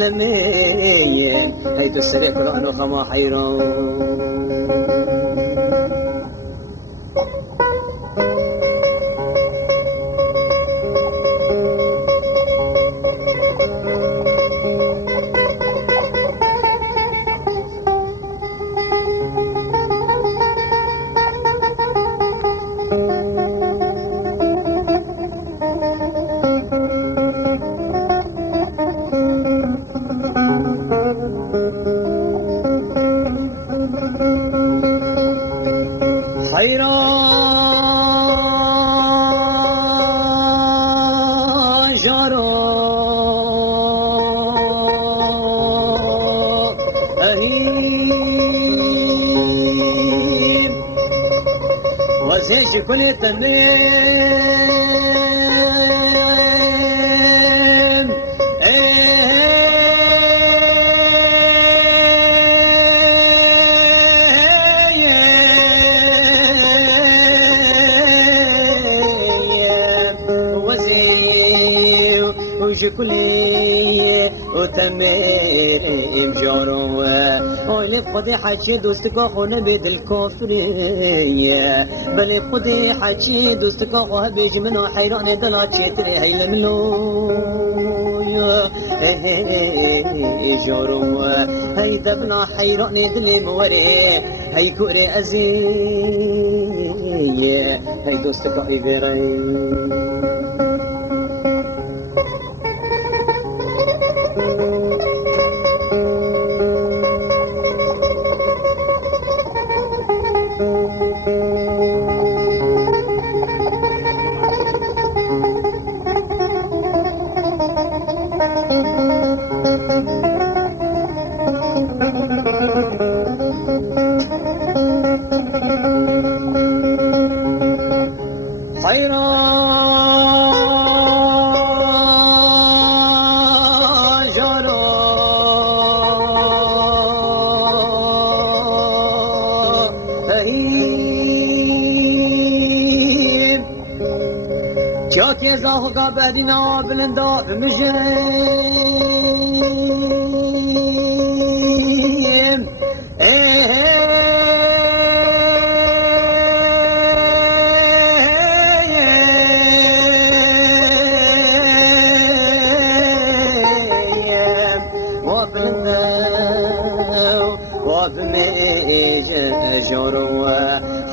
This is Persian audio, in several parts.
لمين هيدو السريع قرآن وخما حيران حيران جارو أهيم وزيش كل تمام كلي وتمام جارو اللي بقضي حكي دوستك اخونا بيد الكفرية بل بقضي حكي دوستك اخوها بيجي منو حيران دلا تشتري هيلا منو جارو هاي دبنا حيران دلي موري هاي كوري ازي هاي دوستك اخوي جاكي زاهقا بعدنا بلندا بمجيم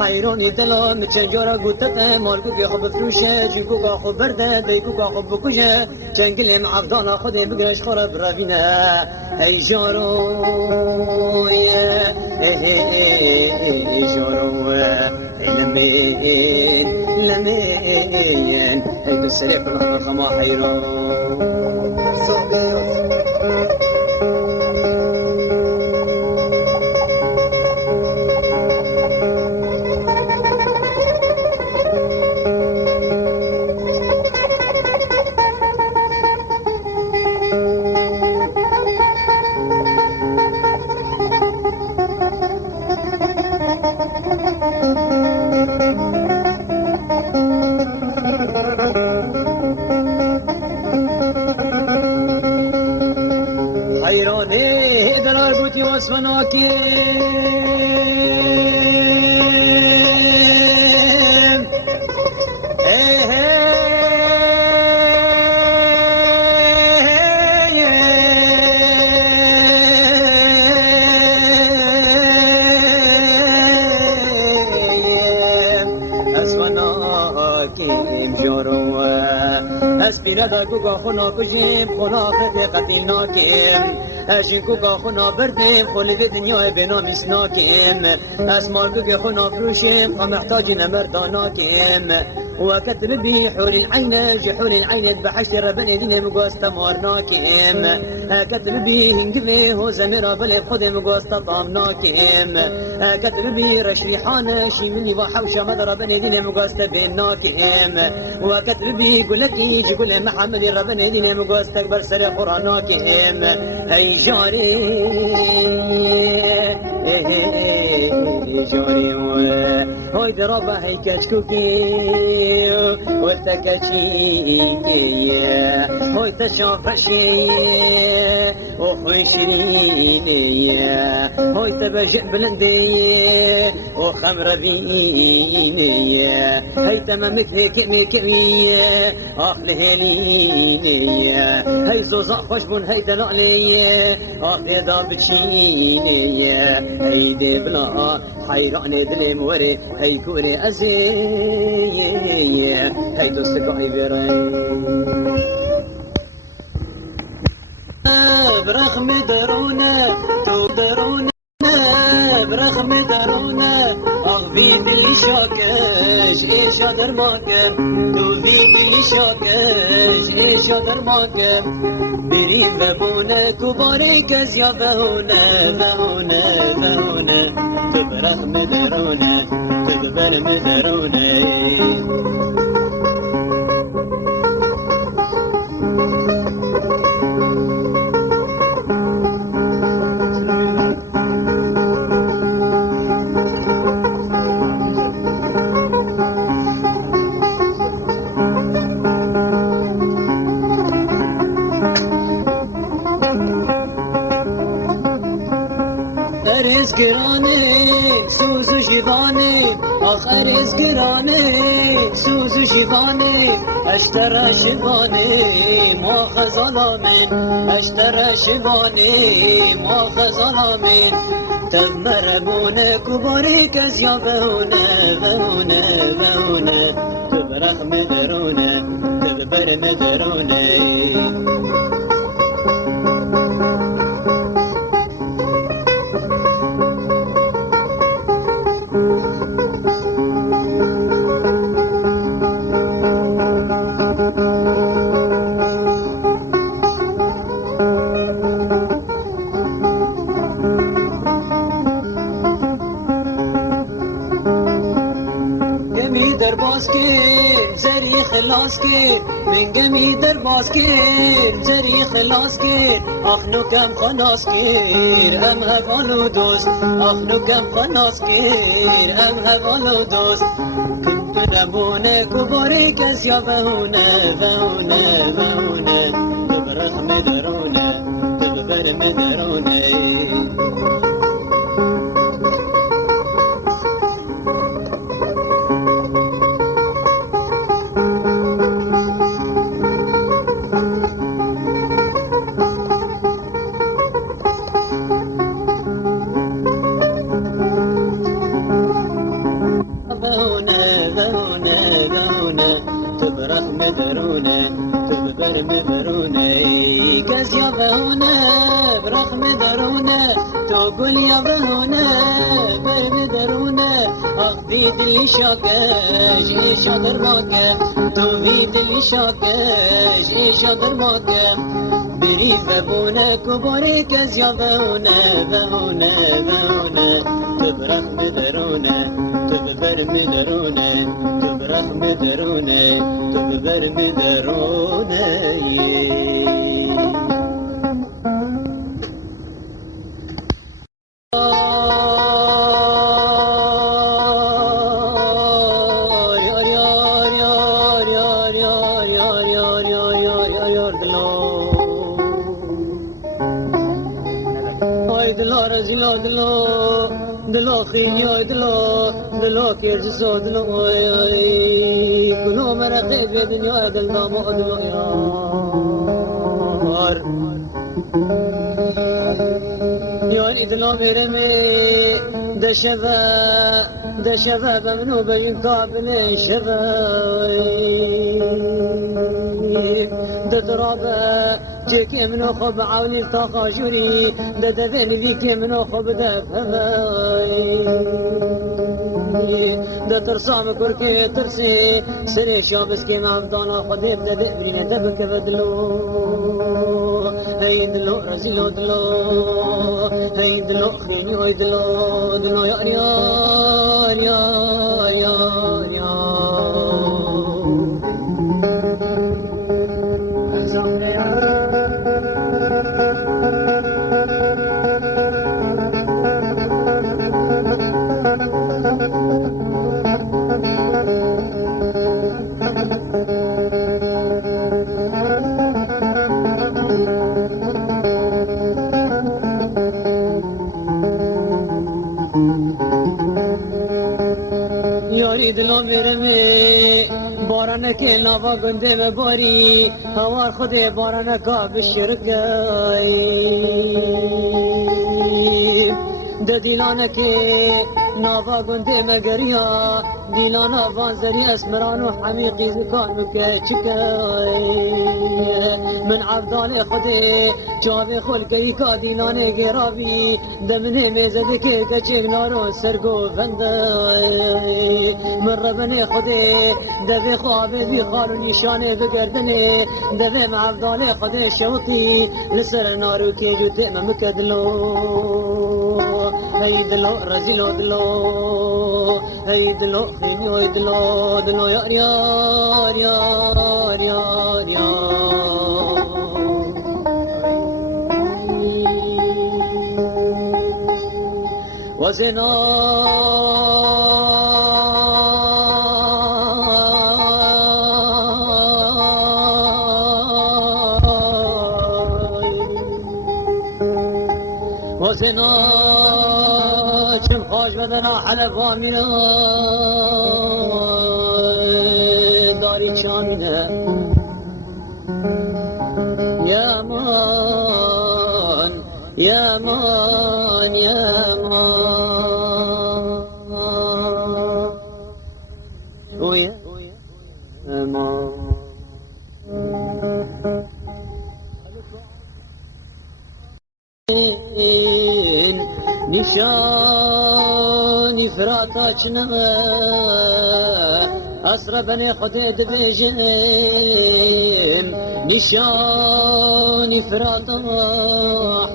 حيراني دلا متشنجارا قوتتا مالكو بيخب فروشه جيكو كاخو برده بيكو كاخو بكوشه جنگل معفدانا خودي بگرش خراب روينه هي جارو هي جارو لمين هيدو السريع كلها خما حيران حيراني دلال بوتي وصفناكي اسبیره در کوکا خونا کشیم خونا خرد قدیم ناکیم اشین کوکا خونا بردیم خونی به دنیای بنامس ناکیم اسمال کوکا خونا فروشیم ومحتاج نمردان ناکیم وكتب بي حور العين جحور العين بحشت ربني دين مقوست مارناكيم كتب بي هنجبي هو زميرا بلي بخدي مقوست طامناكيم كتب بي رشريحان شيمني وحوشة مدى ربني دين مقوست بيناكيم وكتب بي قلتي جقول محمد ربني دين مقوست اكبر سري قراناكيم هي جاري جاري هاي درابة هي كشكوكي تكتشيكي هوي تشافشي وخوي شيريني هوي تبجئ بلندي وخمر بيني هي تمامك هيك مكوي اخل هليني هي زوزا خوش بون هي دلالي اخل دا بتشيني هي دي بلا حيران دلي موري هي كوري ازي هي دوستك هي بيرين برغم درونه تو درونه برغم درونه أغبيد اللي شاكش إيش أدر ماكن تو بيد اللي شاكش إيش أدر ماكن بريد ببونه كباري كزيا بهونه بهونه بهونه تبرغم درونه تبرغم درونه سوزو جيباني آخر إزقراني سوزو جيباني اشترى شباني مؤاخذ ظلامين اشترى شباني مؤاخذ ظلامين تمرمون كباري كزيا بهونه بهونه بهونه تبرخ مدرونه تببر مدرونه زری خلاص کی من گمی در باز کی زری خلاص کی اخنو کم خلاص کی ام هوالو دوست اخنو کم خلاص کی ام هوالو دوست كنت نبونه كباري كزيا بهونه بهونه بهونه تبرخ مدرونه تببر مدرونه قول يا بهونه برمي درونه أغبيد اللي شاكش إيش أدر ماكم توبيد اللي شاكش إيش أدر ماكم بريد ببونه كباري كز يا بهونه بهونه بهونه تبرخ مدرونه تببر مدرونه تبرخ مدرونه تببر مدرونه دلو خيني دلو دلو كيرج صوت دلو كلو مرقد الدنيا دلنا مو دلو يا دلو مرمي دشفا بمنو بين قابل شفا دترابا جيكي منو خب عولي الطاقة جوري ددفن بيكي منو خب دفهاي دترسام كركي ترسي سري شابس كي مامدانا خدي بدأ برينة تبك بدلو هاي دلو رزيلو دلو هاي دلو خريني هاي دلو دلو يا ريال يا يا يا که نوا گنده مباری هوار خود بارانکا بشرکای ده دیلانه که نوا گنده مگریا دیلانا وانزری اسمران و حمیقی زکان که چکای من عبدال خودی چاوی خلقی که دیلانه گراوی دمنه میزده که کچک نارو سرگو بندای من ربنه خودی دوی خوابه بی خال و نشانه بگردنه دوی معبدال خودی شوقی لسر نارو که جو تیم مکدلو هی دلو رزیلو دلو هی دلو خینیو دلو دلو یار یار یار یار یار وزنا وزنا چم خوش بدنا حلف آمینا داری چامینه یمان یمان یمان او یمان نشانی فراتا چنمه اسر بني خديد بيجم نشانی فراتا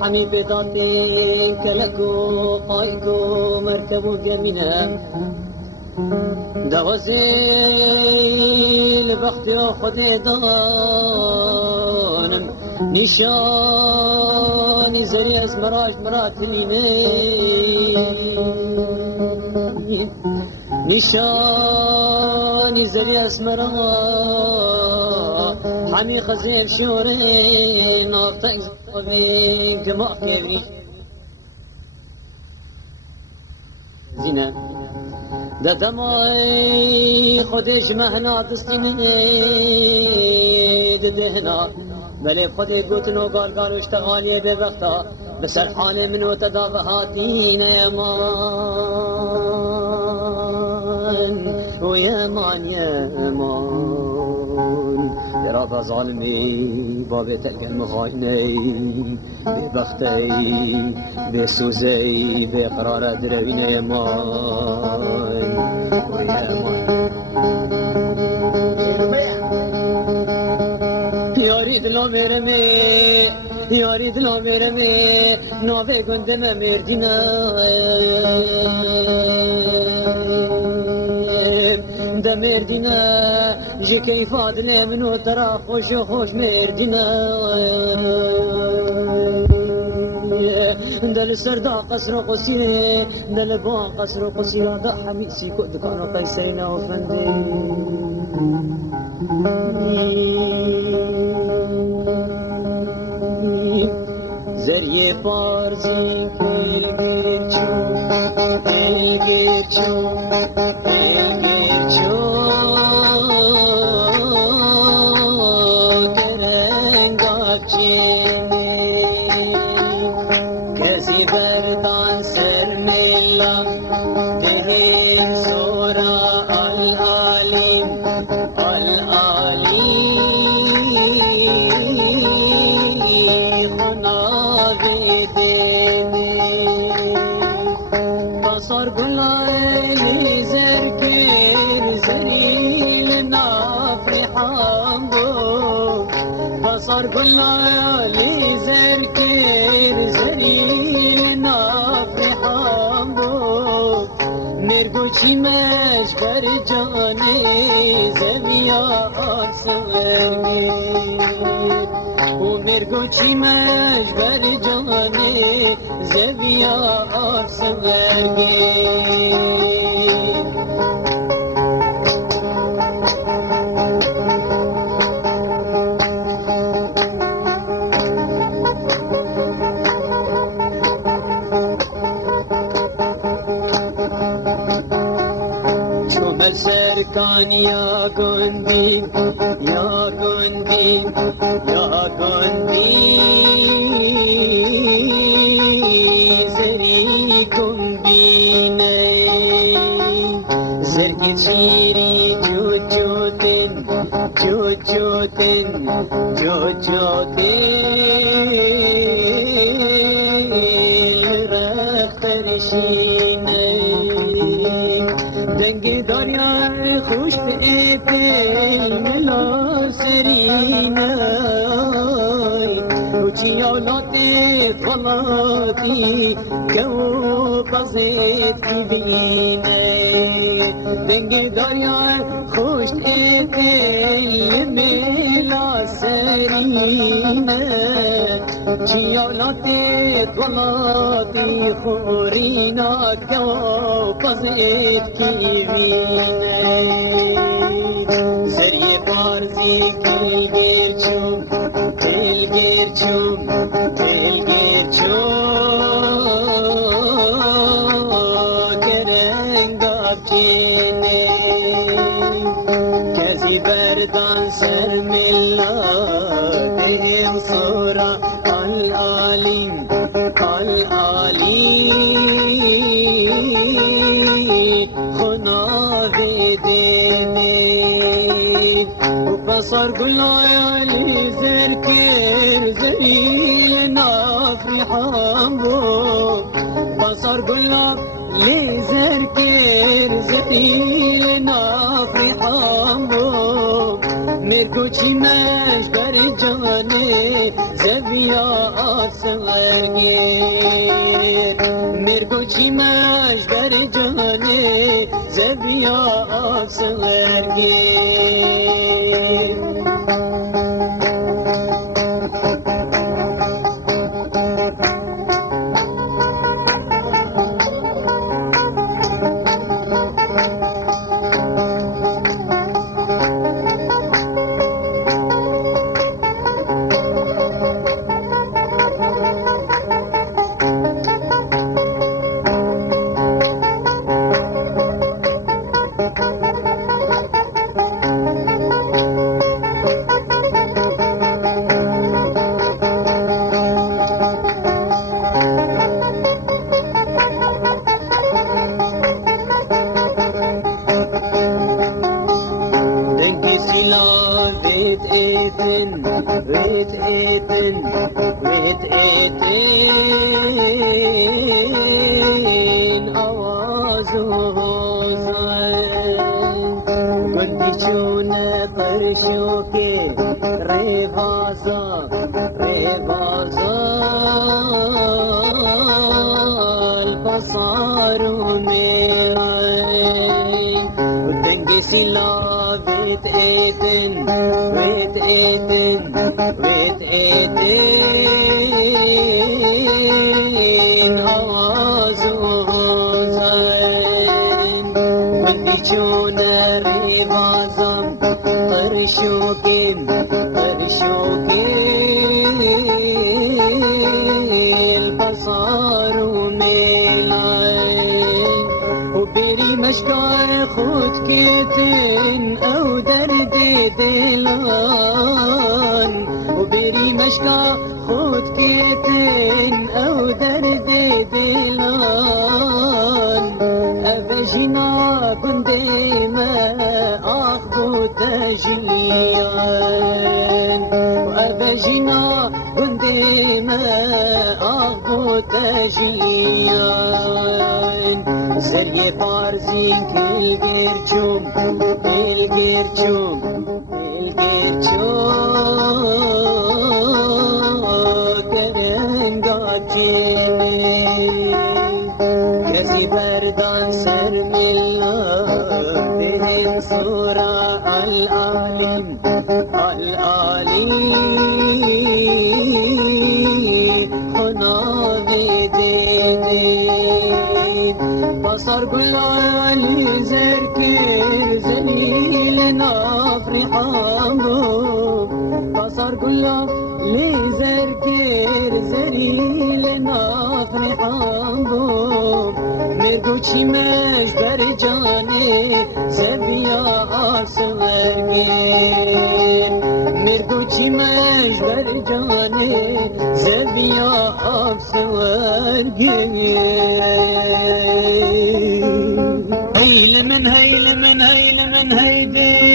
حمی بداتي كلكو قايكو مركبو جمينا دوازيل بختي خدي دانم نشانی زری از مراج مراتینه نشانی زری از مرا حمی خزیم شوره نافتن زبی گماه کبری زینه ده دمای خودش مهنا دستینه ده دهنا بله خودی گوتنو گارگار اشتغالیه ده وقتا بسر حال منو تداوهاتین یمان و یمان یمان دراد ظالمی باب تلقن مخاینی ببختی بسوزی بقرار دروین یمان و یمان یاری دلو میره می یاری دلو میره می نوه گنده مردینه ده مردینه جی کیفاد منو ترا خوش خوش مردینه دل سردا قصر و قصیره دل بان قصر و قصیره دا حمیسی کو دکان و قیسرین و فنده زریه پارزی الگیر چو الگیر چو الگیر چو کرنگا چینی کسی بردان سر میلا دهین سورا العالیم بصر گلای زرکر زلیل نافرحان بو بصر گلای زرکر زلیل نافرحان بو مرگو چی مشکر جانی زمیا آسمگی و مرگو چی مشکر جانی زمیا آسمگی کان یا گندی یا گندی یا گندی زری کمبینه زرگی چیری جوجوتن جوجوتن جوجوتن رخترشینه دنگ دریای خوش به پیل ملا سرینه وچی اولاد غلاتی که بزید کبینه دنگ دریای خوش به پیل ملا سرینه چی اولاد غلاتی خورینا که بزید کبینه زری بارزی گلگیر چوب دلگیر چوب دلگیر چوب کرنگا کینه کسی بردان سر ملا دهم صورا العالم العالی خناوی دینه و بصر گلایالی زرکر زریل نافری حامو بصر گلایالی زرکر زریل نافری حامو مرکو چی مش بر جانه زویا آسرگیر مرکو چی مش بر جانه زویا آسرگیر ریت ایتین آواز و غوزن گلدی چونه پرشو که ریوازا البصارو میرن دنگی سیلا ریت ایتین ریت ایتین آواز و غوزن بندی چون ریوازم پرشوکیم البصار و میلن و بری مشکای خود کتن او درد دلان و بری مشکا خود کتن او درد دلان افجنا بنده ما آخبو تجلیان افجنا بنده ما آخبو تجلیان زری پارزی کلگر چوب کرنگا چینه کسی بردان سر ملا بهم صورا العالم خناوی دینه بصر گلالی زرکر زلیل نافری حامو بصر گلالی زرکر زلیل نافری حامو مرگو چی مش بر جانه زویا افسرگی مردو چی مجدر جانی زبیا افسرگی هیل من هیل من هیل من هیدی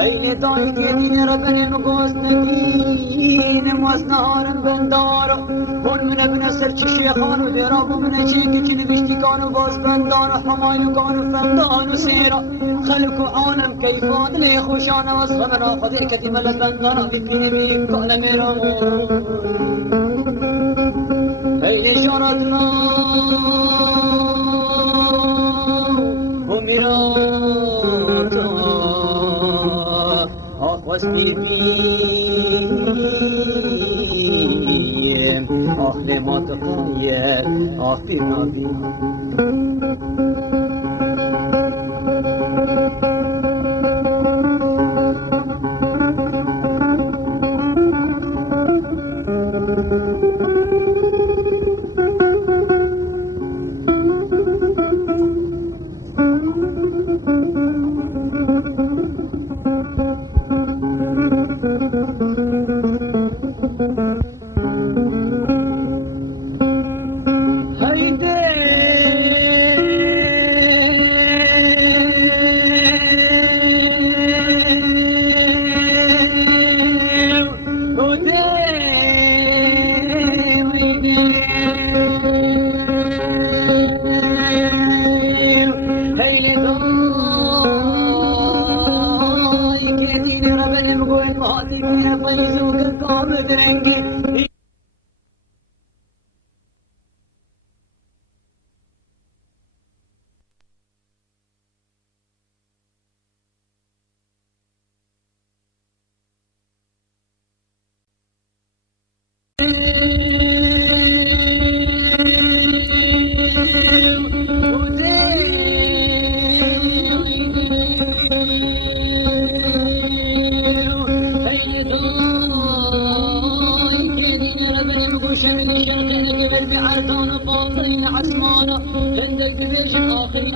این دایی که دین ربن مقاستین مصنهارم بندارو اون من ابن سرچ شیخان و درابو من چیکی که نوشتی کانو باز بندار حمایو کانو فمدان و سیرا خلق و عانم کیفات لی خوشان و صمنا خدر کتی ملت بندانا بکنی بیم کان میرا این شارتنا و میراتو آخوست بیم آخ لمات خیر آخ بیر نبیم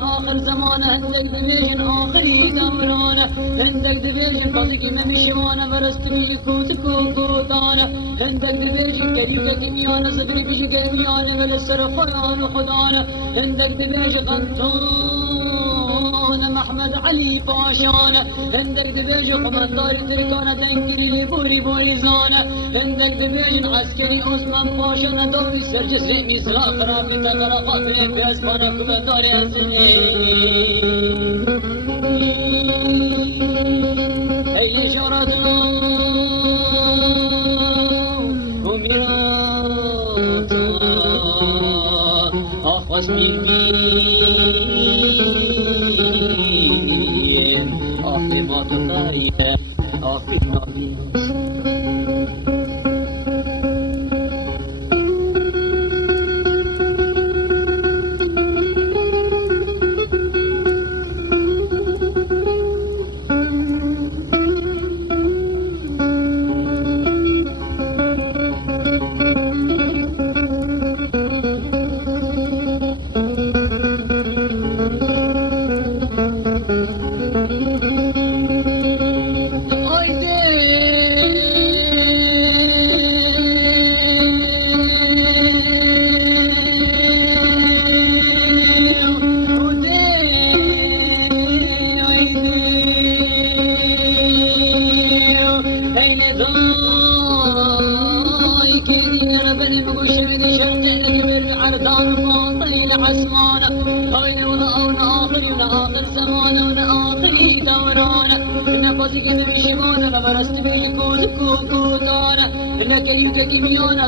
آخر زمانه هندك دميجن آخري دورانه هندك دميجن بطيقي ممشيوانه برست بيجي كوت كوكوتانه هندك دميجن كريوكا كميانه زبري بيجي كميانه ولسر خيان خدانه هندك دميجن قنطانه محمد علي باشانه هندك دميجن قمطار تركانه تنكري لي بوري بوري زانه هندك دميجن عسكري عثمان باشانه دوري سرجس ليمي سلاخ رابي تغرقات لي في اسبانه كمطار أسنين أي شرط وميرات أخوص من مين أخي ما تخيل أخي النبي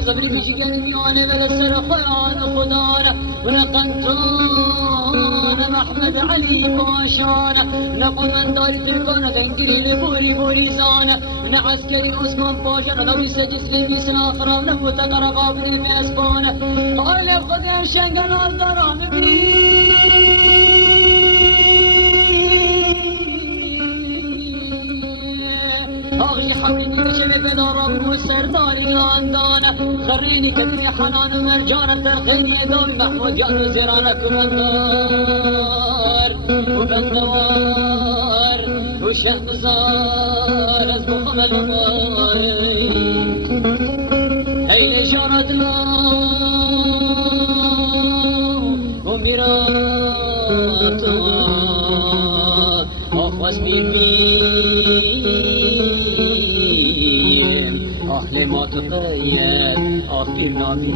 صبري بيجي كميانه ولا سرخان خدانا ونقنطانا محمد علي باشانا نقوم من دار تركانا تنكري لبوري بوري زانا من عسكري عثمان باشا نضوي سجسلي بيسنا خراب نموت قرقا بدي في اسبانه قال خذ شنقل الضرام آغي حبيبي بشلي بدارم والسرداري لاندانا خريني كبير حنان ومرجانا ترخيني دامي محمود جانو زيرانا كمندار وبندوار وشه بزار از بخم الماي هيلي جارت لا وميراتا أخوز بيربين أهل ما تقيد أفكر نابي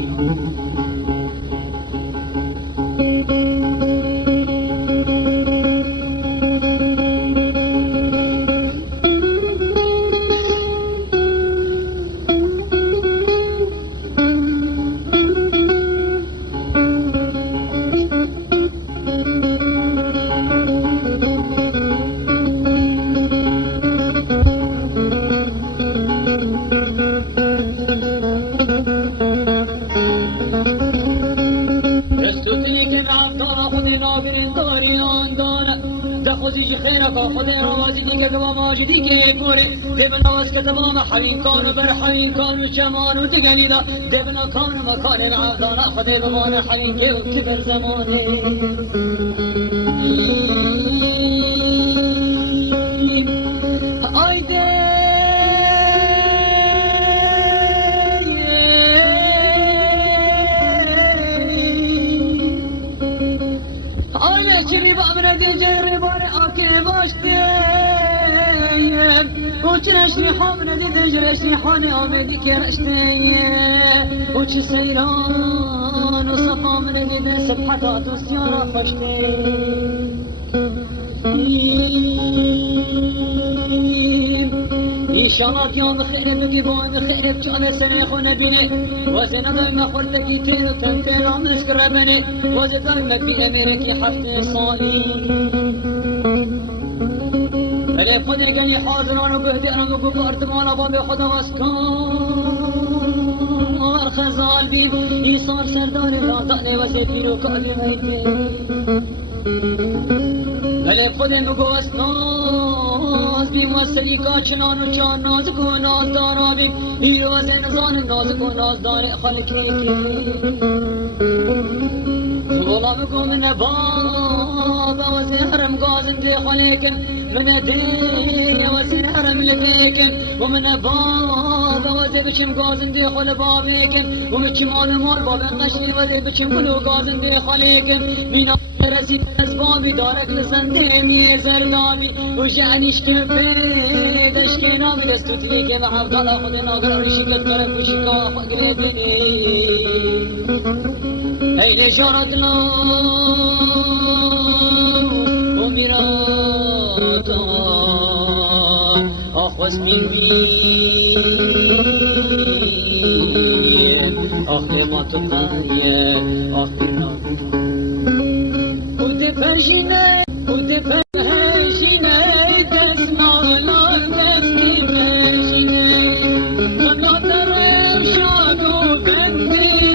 خود روازی دیگه که با ماجدی که پوره دبنا واس کتبام حوین کانو بر حوین کانو جمانو تگنیدا دبنا کانو مکان العبدانا خود بمان حوین که اتبر زمانه آیده آیده چلی با امره دیجه باره آکه وچرشني حامنا دي تجرشني حاني آمدي كرشتي وچ سيران وصفا من دي بسبحتا تسيارا خشتي إنشاءالله يوم خير بكي بوان خير بجعل سنة نبيني وزنا دايما خلتكي تيرو تنتين عمش قربني وزنا دايما في أمريكي حفتي صالي بله خود گلی حاضران و بهدیران و گفتمان باب خدا واسکار خزال بید ایسار سردار رازان و زفیر و کالی میده بله خود مگو اسناز بیم و سریکا چنان و چان نازک و نازدار بیم بیروز نزان نازک و نازدار خلقی والله بكم من بابا وزهرم قازن خليكن من الدنيا وزهرم لديكن ومن بابا وزبشم قازن خل بابيكن ومشم على مال بابا قشني وزبشم كلو قازن خليكن من رسيد اسبابي دارك لسندم يزردابي وشانش كفيد اشكينا بدستوت ليك محب طلع خدنا غير شكل كلام وشكا فقلتني هيل جرت له وميراتا أخوز من بين أخي ما تقايا أخينا ودفرجنا ودفرجنا تسمع لا تسمع خلا ترشاد وبنتي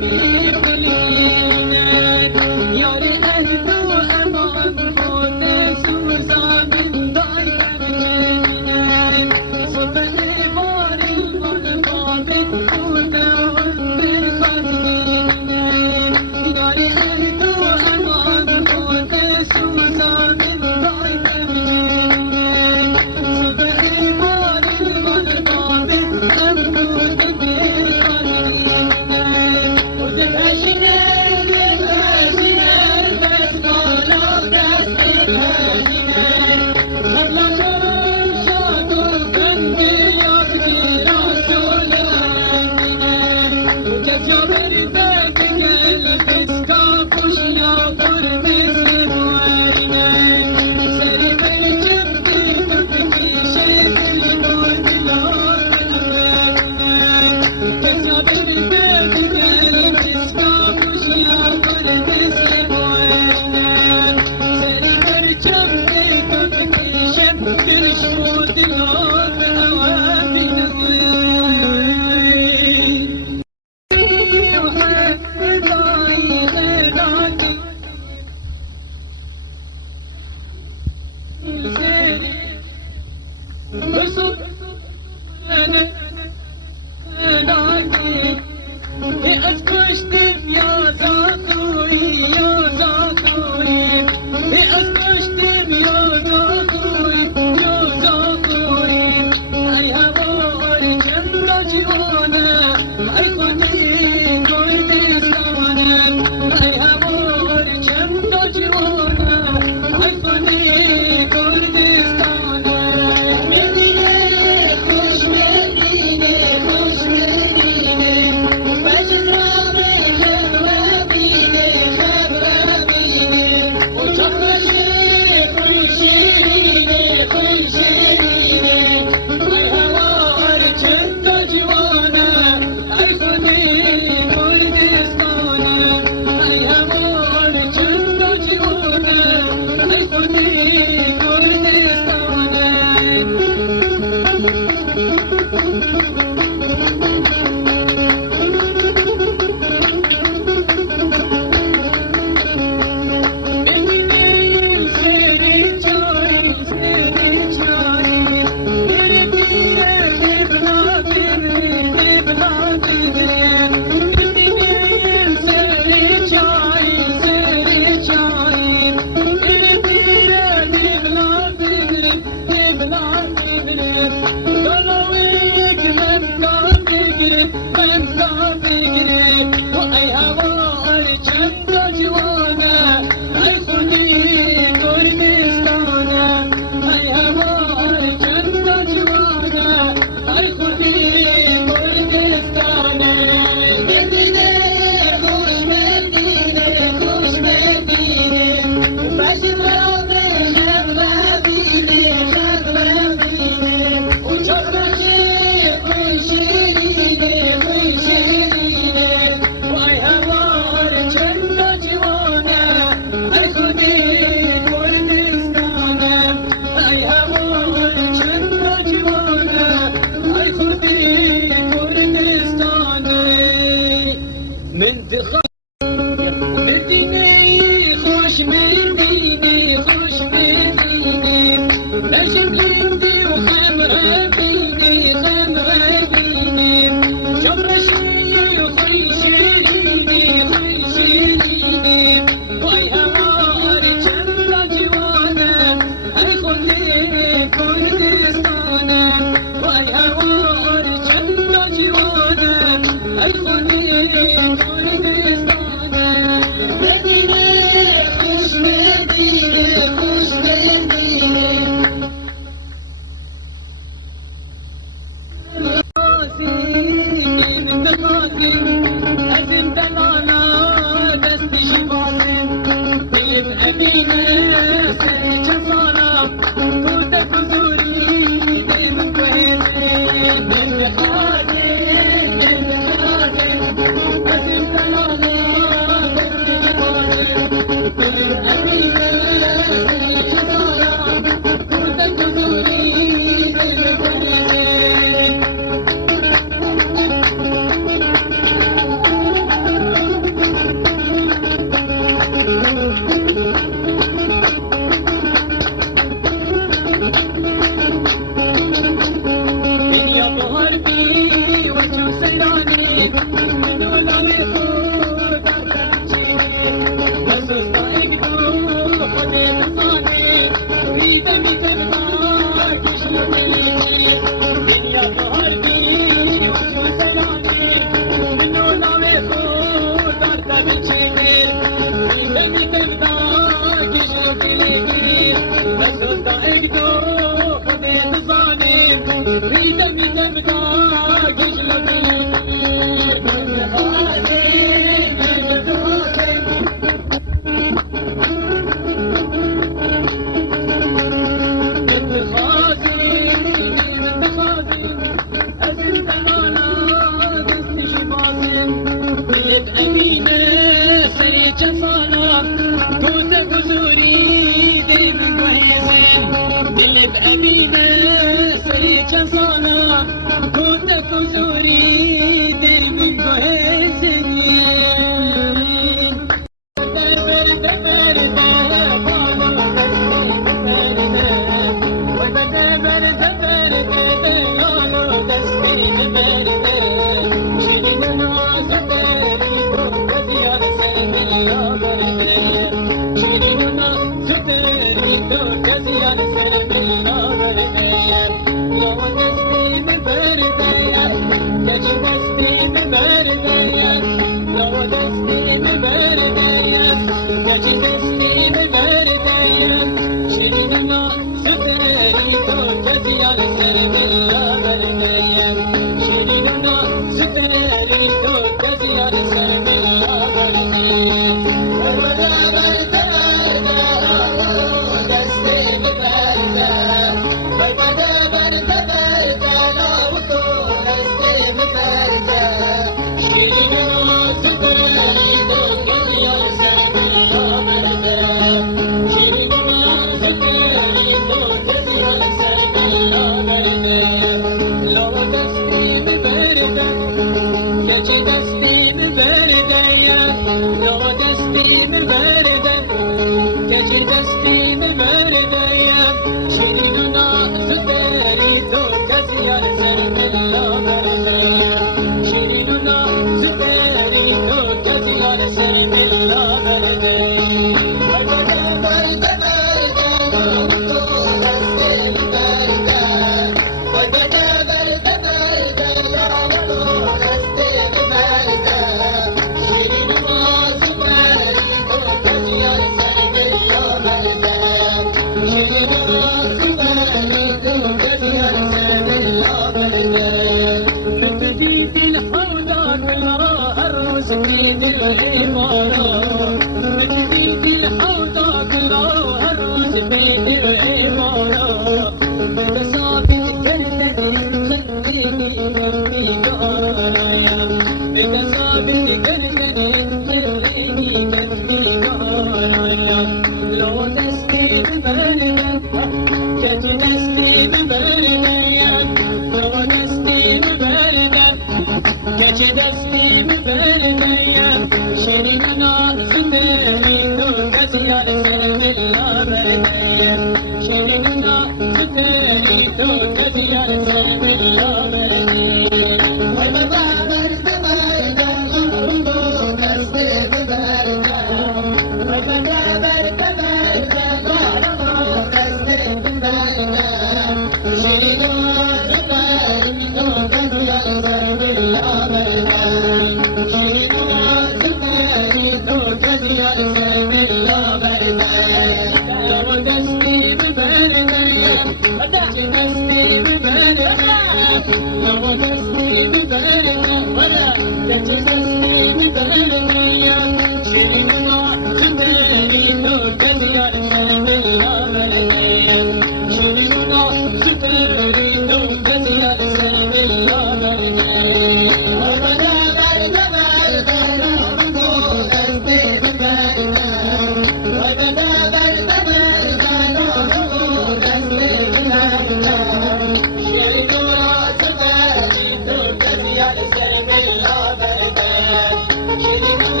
Shri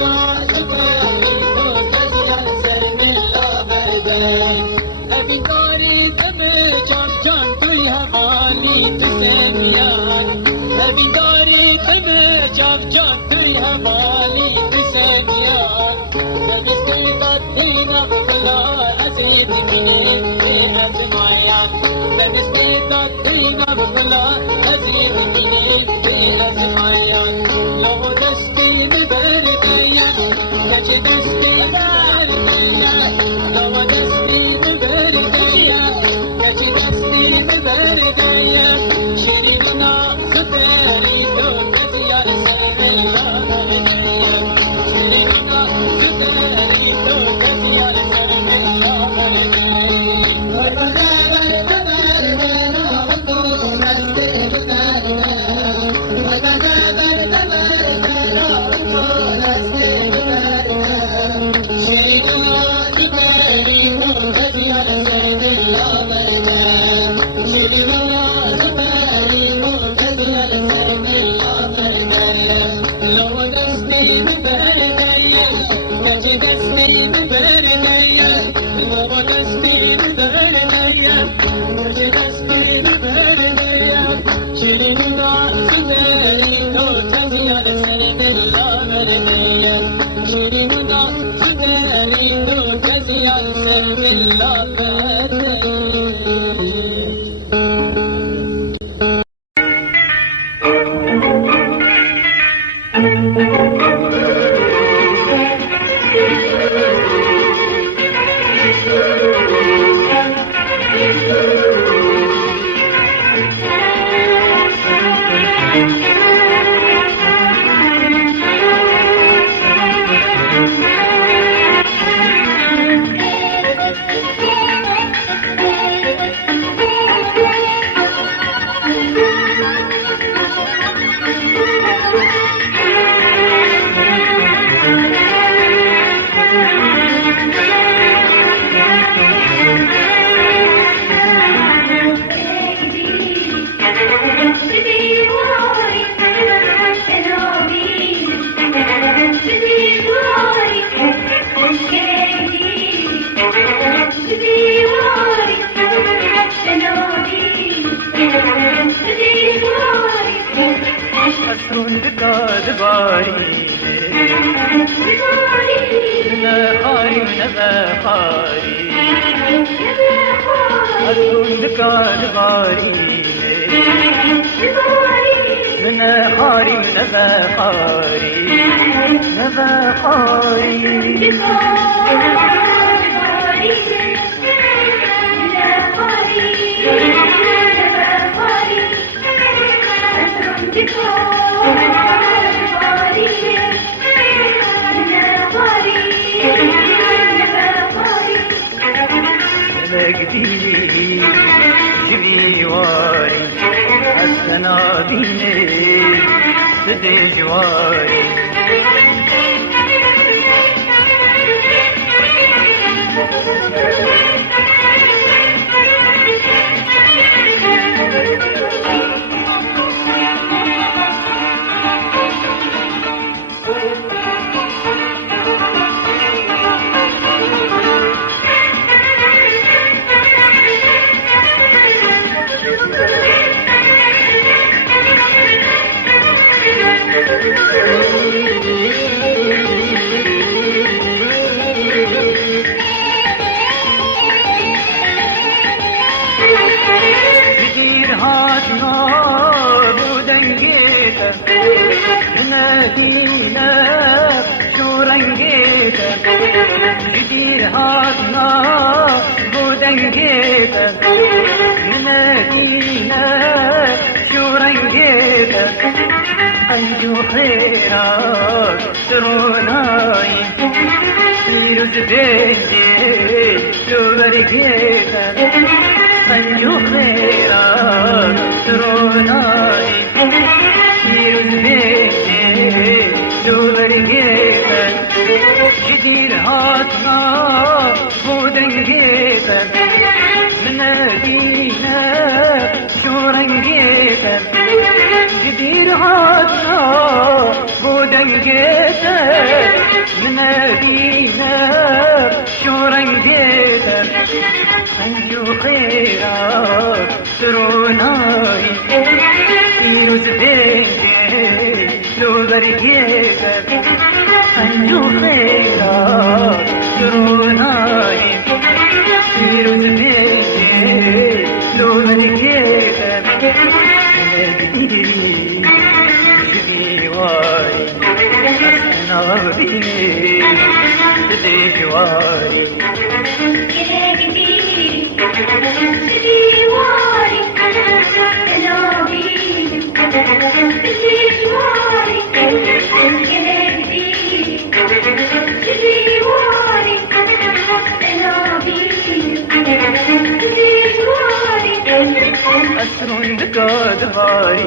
أسرون بكاد غاري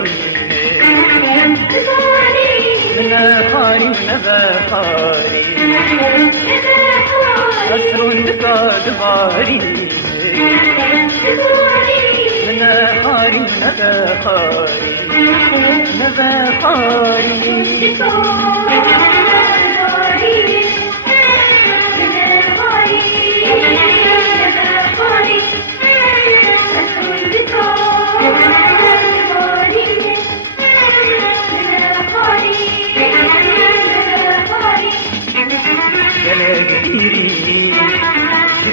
من خاري ونبا خاري أسرون بكاد غاري من خاري ونبا خاري نبا خاري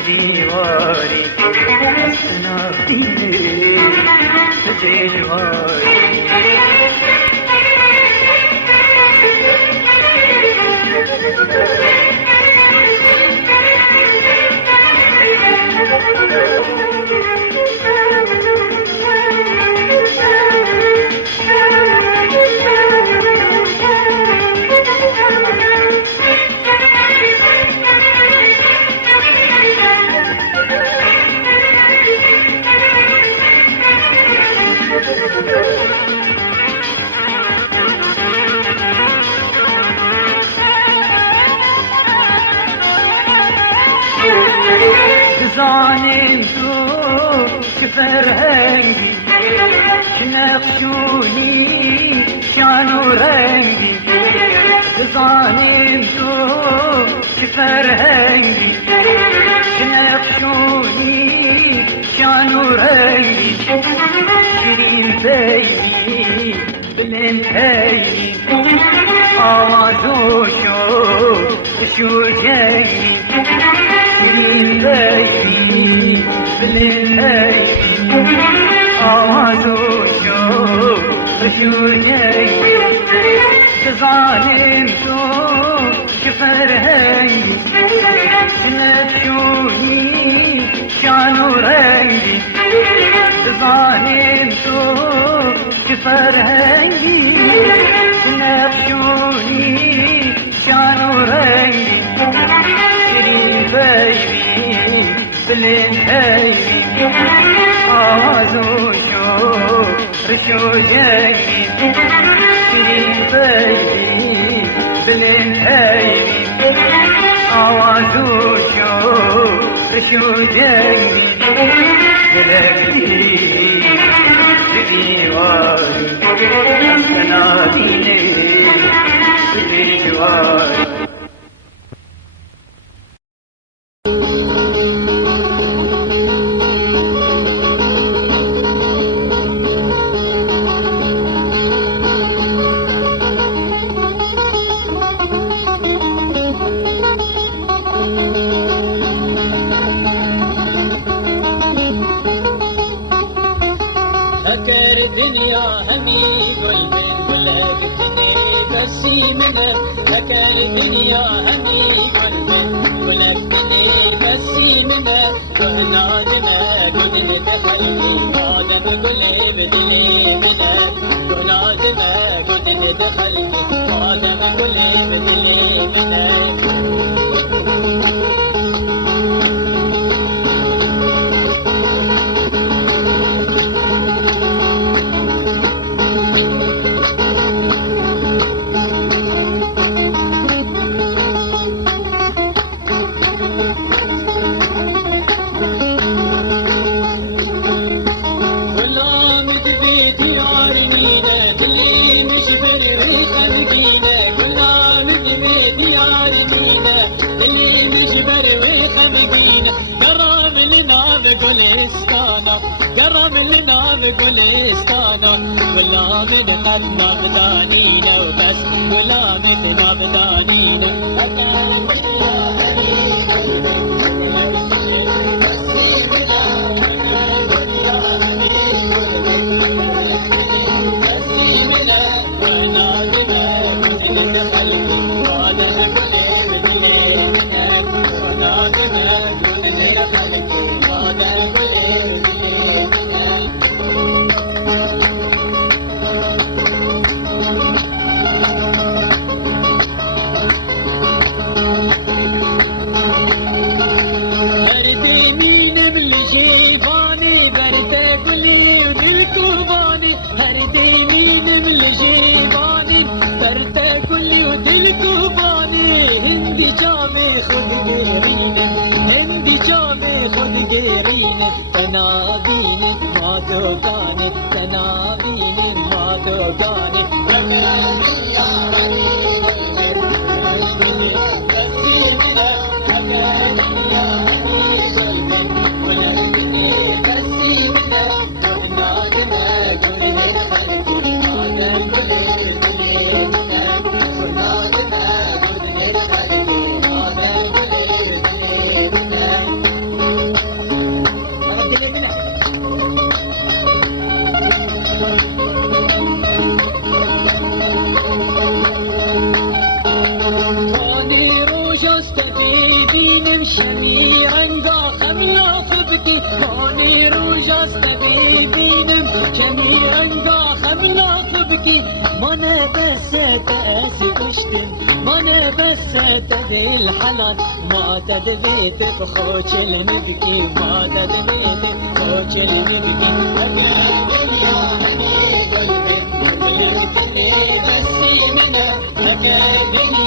ديواري أنا فيني ديواري زاني تو كفرهنجي شنقشوني كانوا رنجي زاني تو كفرهنجي شنقشوني كانوا رنجي شرين بيني بالانتهي آوازو شو جاي بالليل بالليل آوازو شو جاي ظالم تو كفرهنجي نبشوني كانوا رنجي ظالم تو كفرهنجي نبشوني كانوا رنجي بيبي بالنهاية آوازو شو جاي بيبي بالنهاية آوازو شو جاي بلغلي بديواري أسكناديني بديواري قرب لنا بقلستانا ولا من قدنا بدانينا وبس ولا من ما بدانينا بینم هندی جامه خود گرینه تنابینه ما دوگانه تنابینه ما دوگانه الحلال ما تدبيت بخوش المبكي ما تدبيت بخوش المبكي يا هني قلبي قلبي بسي منا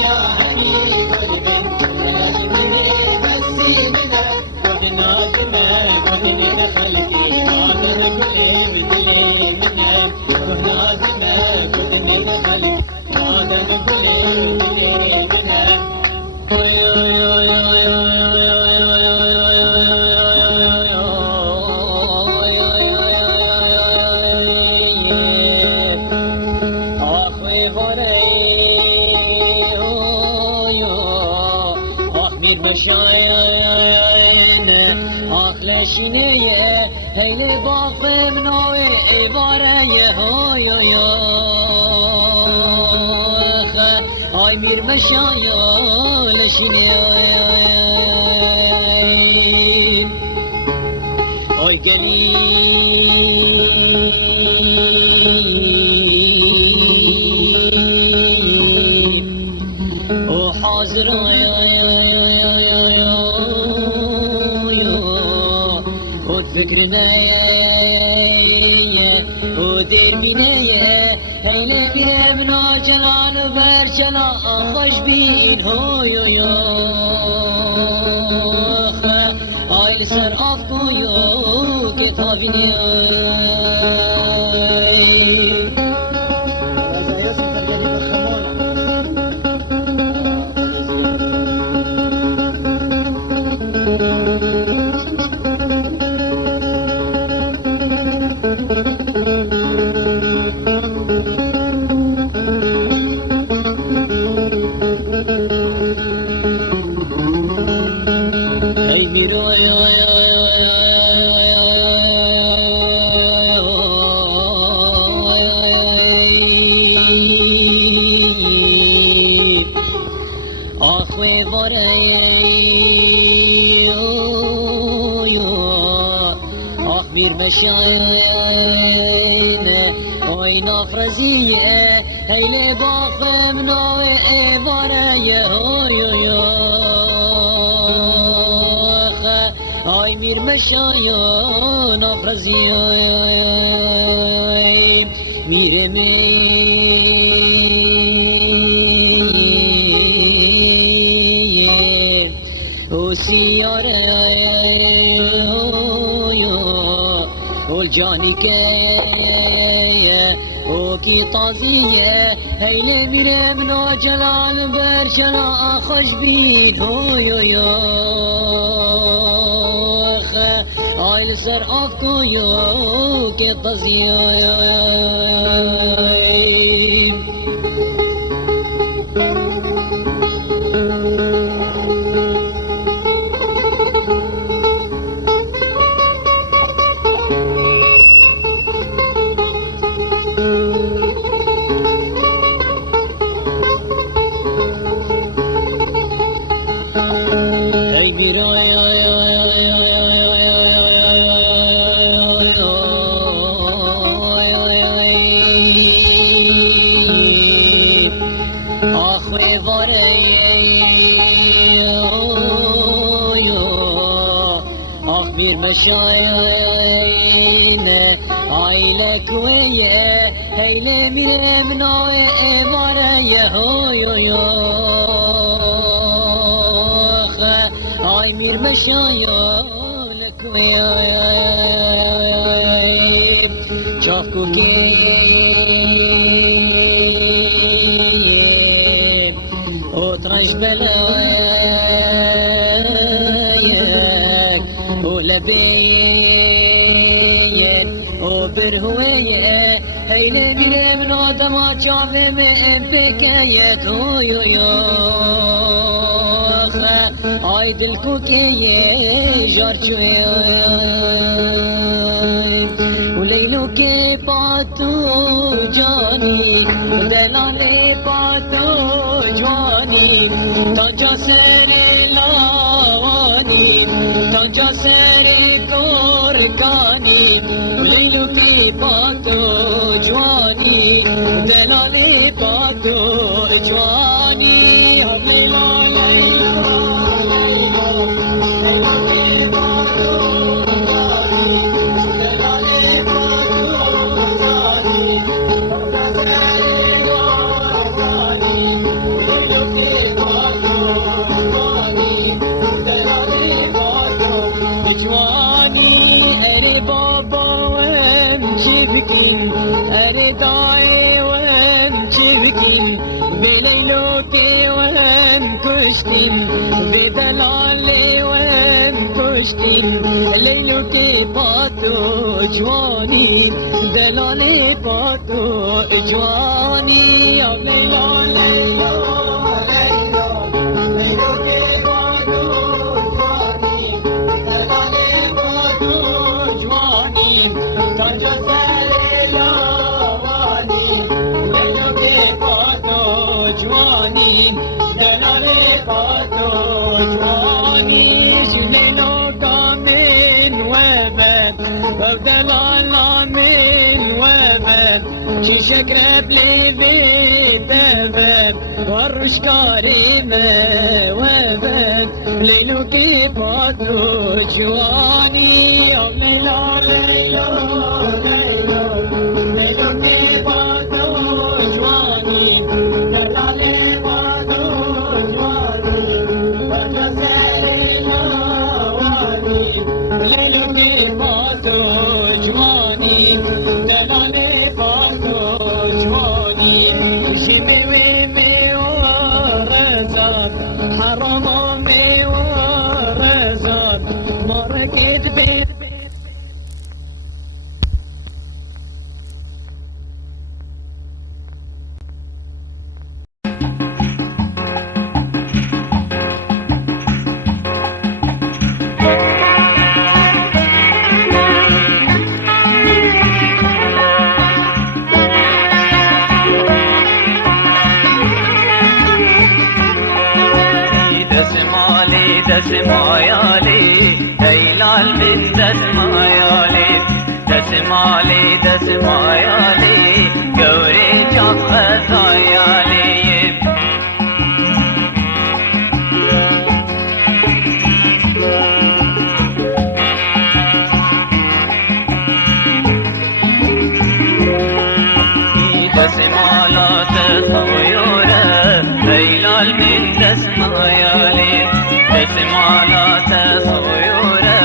يا هني قلبي بسي منا وبنا جمال وبنا خلقي هذا كل مثلي منا وبنا جمال وبنا خلقي هذا كل مثلي منا دیر مشایان کویایب چاکو کیب اوترش بلايك ولبيك وبرهوية هاي لبي من عدما جعبي من بكاية هويو يوخا عيد الكوكية جارجوية وليلو كي باتو جاني ودلالي باتو جواني تاجا سري لاواني تاجا سري كوركاني وليلو كي باتو جواني دلالي باتو جواني ليلو ليلو ليلو ليلو باتو دلالي باتو جواني أري داعي وانت بكين بليلوكي وانكشتين بدلالي وانكشتين ليلوكي باتو جواني دلالي باتو جواني يا ليلو ليلو ليلو ليلوكي باتو جواني دلالي باتو جواني تنجا جواني دلالي باتو جواني جليلو من وبد ودلالا من وبد شي شكرب لي بيت والرشكاري ما وبد ليلو كي باتو جواني ليلو ليلو ليلو ليلو كي باتو جواني دلالي باتو جواني وجزائي لواني ليلو كي باتو جواني دلالي باتو جواني جيبي ويمي ورزان حرامي ورزان مرقت بيت دسمايالي هيلال من دسمايالي دسمالي دسمايالي قوري جاب خزايالي دسمالات طيورة هيلال من دسمايالي دسمالات صيورة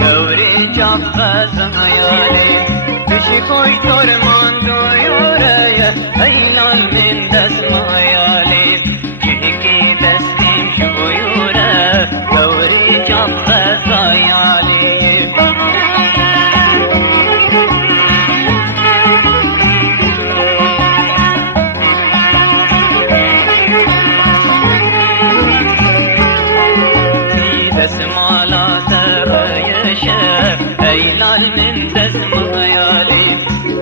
قوري جاب خزايالي بشي كوي ترمان دويورة هيلال من دسمايالي جهكي دستيم شويورة قوري جاب خزايالي دسمالات ريشة هيلال من دسمايالي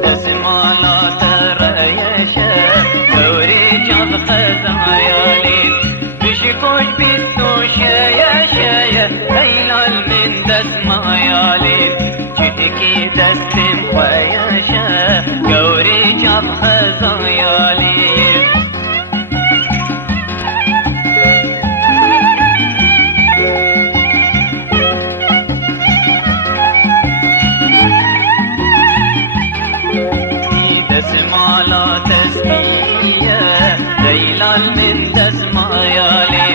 دسمالات ريشة قوري جاب خزايالي بشكوش بيتو شايا شايا هيلال من دسمايالي جهكي دستم خياشة قوري جاب خزايالي دسمالات اسمية هيلال من دسمايالي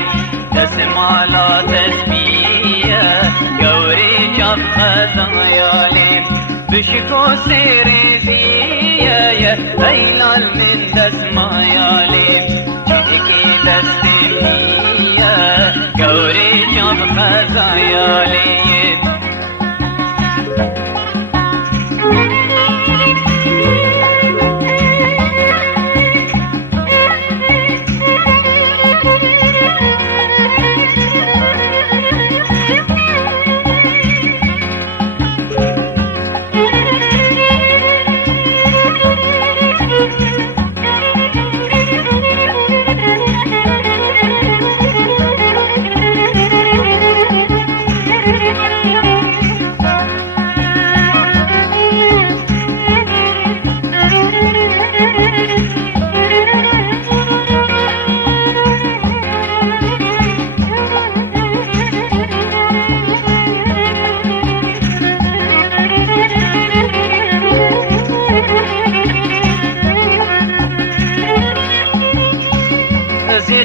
دسمالات اسمية تشكو سيري زيايا هيلال من دس مايالي تشكي دستمية قوري جاب خزايالي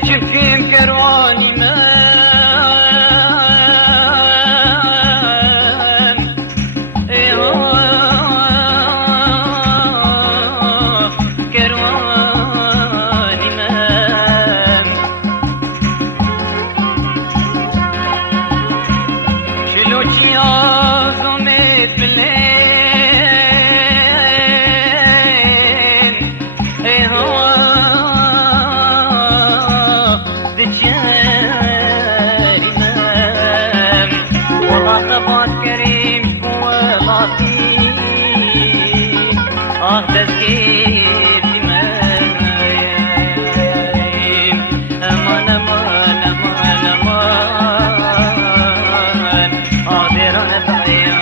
Çiftliğim kervanime شلوچی آزم بلین والله صفات كريم شكوى لطيف تذكير دمايم امان امان امان امان قادر ابعيم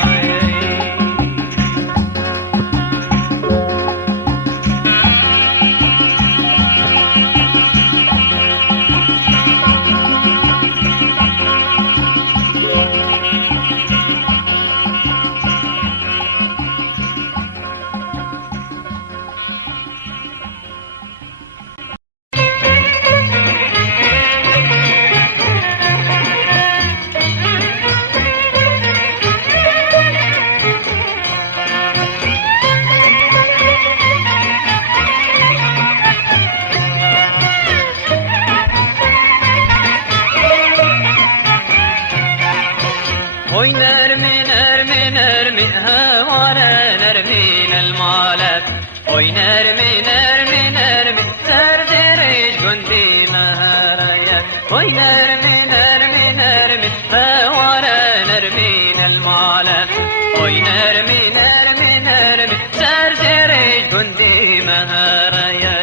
وي نرمي نرمي نرمي هوارا نرمين المالات وي نرمي نرمي نرمي سردريش قندي مهرايا وي نرمي نرمي نرمي هوارا نرمين المالات وي نرمي نرمي نرمي سردريش قندي مهرايا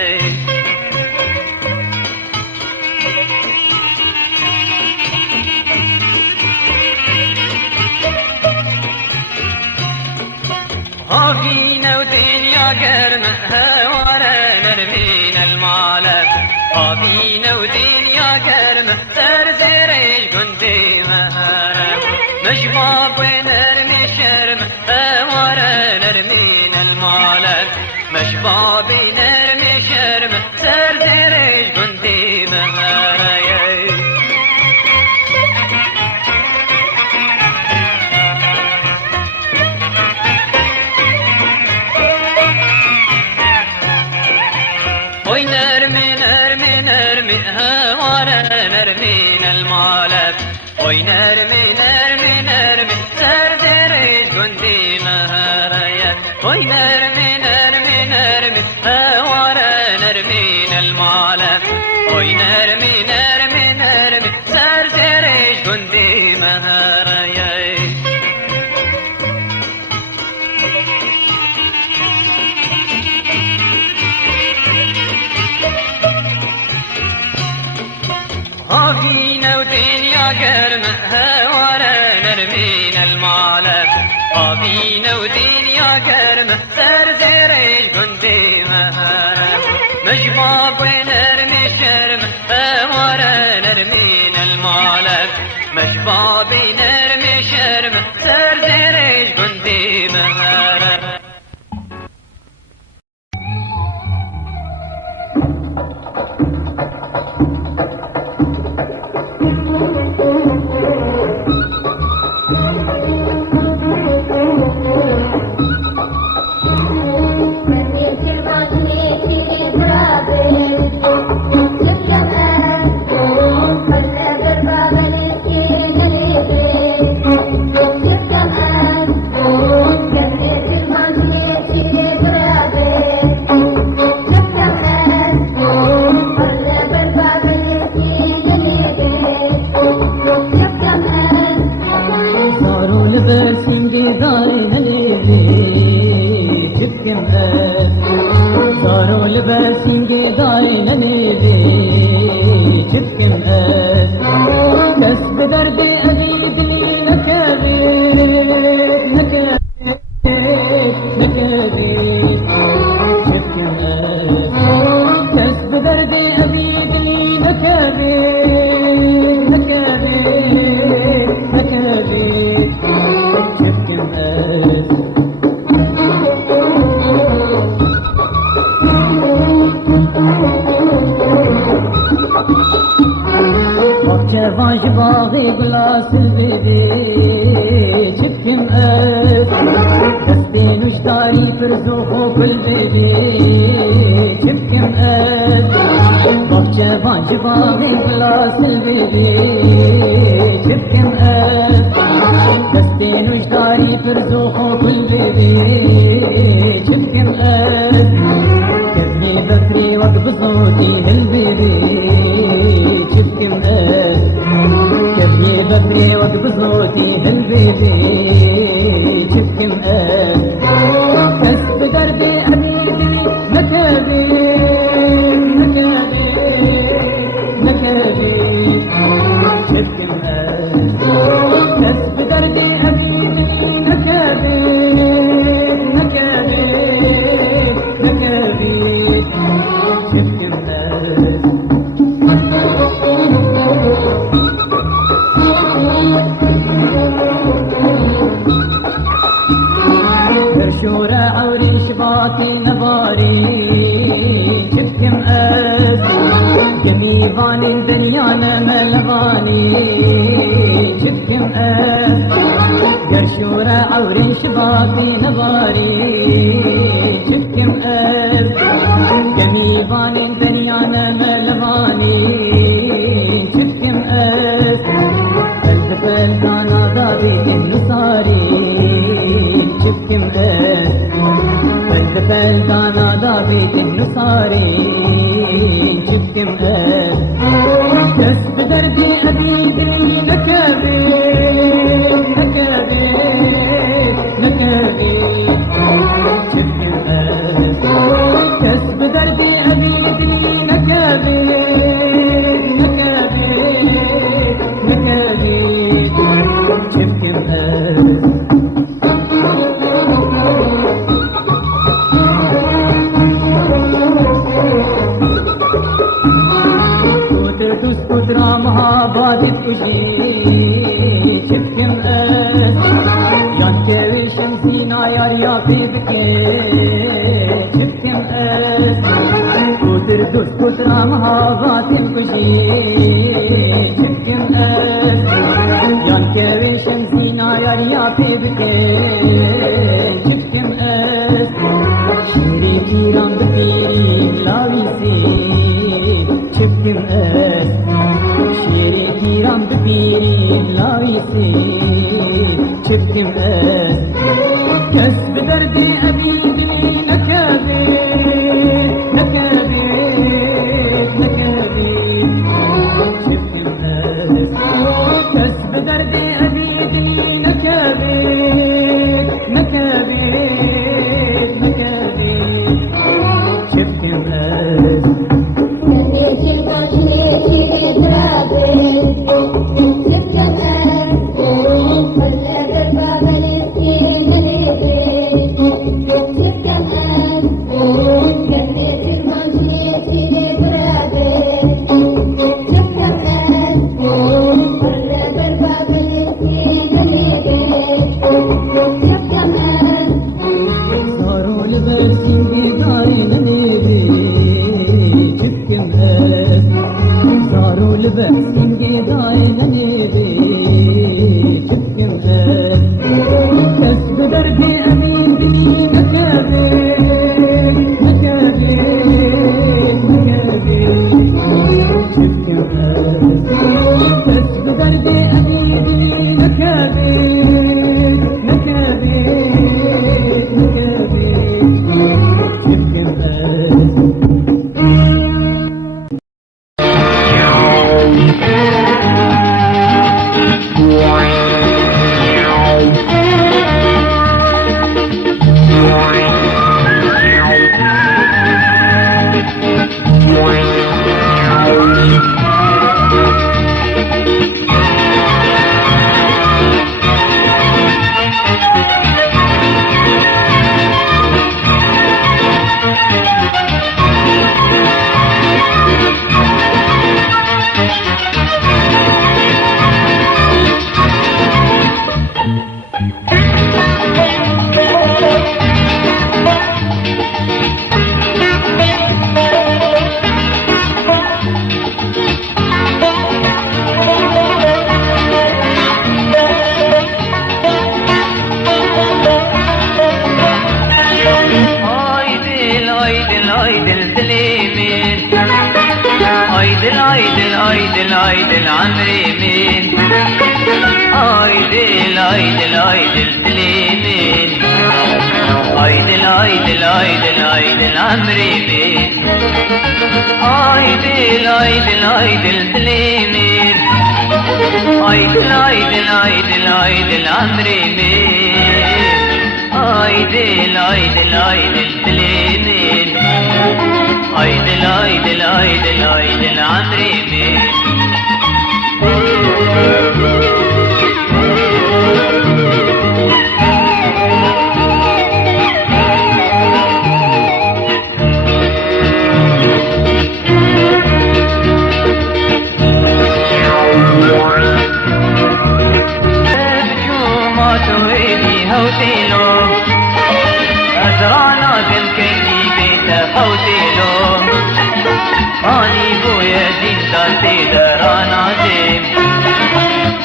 هافينا ودنيا قرمة هوارا نرمين المالك هافينا ودنيا قرمة ترزريش قندي مهارا مجباب ونرمي شرمة هوارا نرمين المالك مجباب نرمي شرمة ترزريش قندي مهارا وي نرمي نرمي نرمي هوارا نرمين المالك وي نرمي نرمي نرمي سردريش قندي مهرايا وي نرمي نرمي نرمي هوارا نرمين المالك وي نرمي نرمي نرمي سردريش قندي مهرايا هافينا ودنيا قرمة هوارا نرمين المالك هافينا ودنيا قرمة سردريش قندي مهارا مجباب ونرمي شرمة هوارا نرمين المالك مجباب نرمي شرمة سردريش قندي مهارا شبكم زارو لبسين قداي ننيدي شبكم كسب دردي أزيد لي نكابي شبكم كسب دردي أزيد لي نكابي شبكم جواج باغي بلاس البيبي شبكم كسبين وشتاري فرزوخو بالبيبي شبكم جواج باغي بلاس البيبي شبكم كسبين وشتاري فرزوخو بالبيبي شبكم كذبي بكري وقف صوتي للبيبي شبكم كبني بكري وقف صوتي هالبيبي شبكم كسب دربي أبيدي مكابي شبكم كسب دربي أبيدي مكابي شبكم شورى عوري شباكي نباري شبكم جميفان الدنيا ملغاني شبكم شورى عوري شباكي نباري شبكم جميفان الدنيا ملغاني شبكم فلسفة كان دابي النصاري شبكم فلسفة دابيت النصاري شبكم كسب دردي أبيد لي نكابي شبكم كسب دردي أبيد لي نكابي شبكم درامها بادت كشي شبكم يان كوي شمسينا يار ياقي بكي شبكم دوست درامها بادت كشي شبكم يان كوي شمسينا يار ياقي بكي شبكم شيري كيرام بكيري لاوي سي شبكم شيري كيرام ببيري لاويسي شبكم كسب دردي أبيد لي نكابي شبكم كسب دردي أبيد لي نكابي شبكم Thank you. عيدل عمري مين عيدل عيدل عيدل سليمين عيدل عيدل عيدل عيدل عمري مين عيدل عيدل عيدل سليمين عيدل عيدل عيدل عيدل عمري مين عيدل عيدل عيدل سليمين عيدل عيدل عيدل عيدل عمري مين آنی بوی زندان تیدران آدم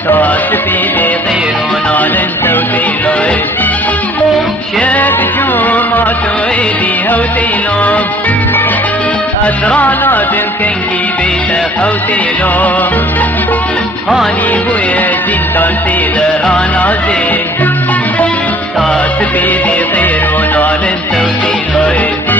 تاس پیده غیرون آلن توتیلوی شد جومات و ایدی هوتیلو ادران آدم کنگی بیت خوتیلو آنی بوی زندان تیدران آدم تاس پیده غیرون آلن توتیلوی